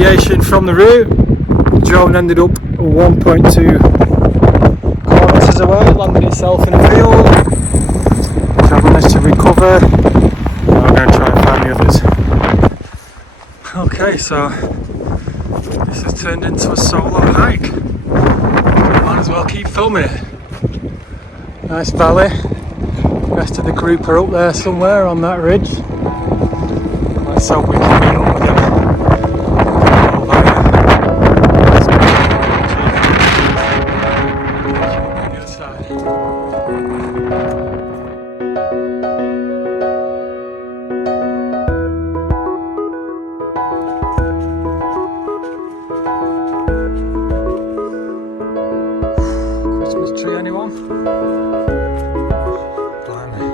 deviation from the route. The drone ended up 1.2 kilometres away, landed itself in a field. So I managed to recover. Now I'm going to try and find the others. Okay, so this has turned into a solo hike. So I might as well keep filming it. Nice valley. The rest of the group are up there somewhere on that ridge. Let's hope we can meet up with them. Christmas tree, anyone? Blimey.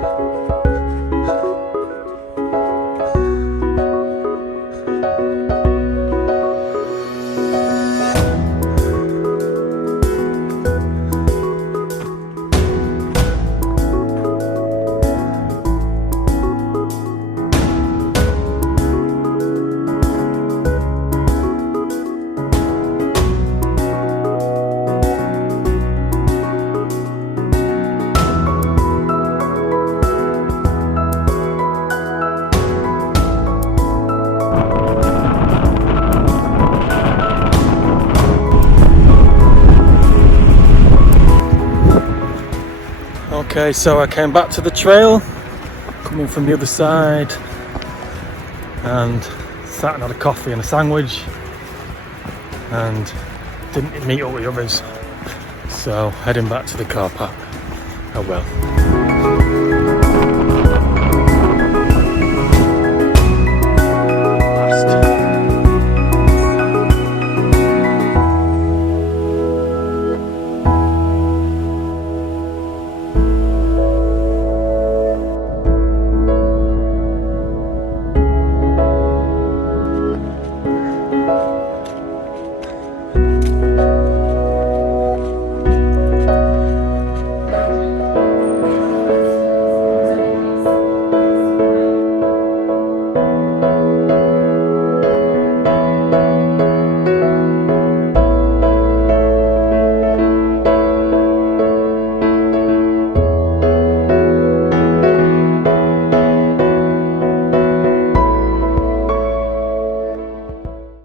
Okay, so I came back to the trail, coming from the other side, and sat and had a coffee and a sandwich, and didn't meet up with the others. So heading back to the car park. Oh well.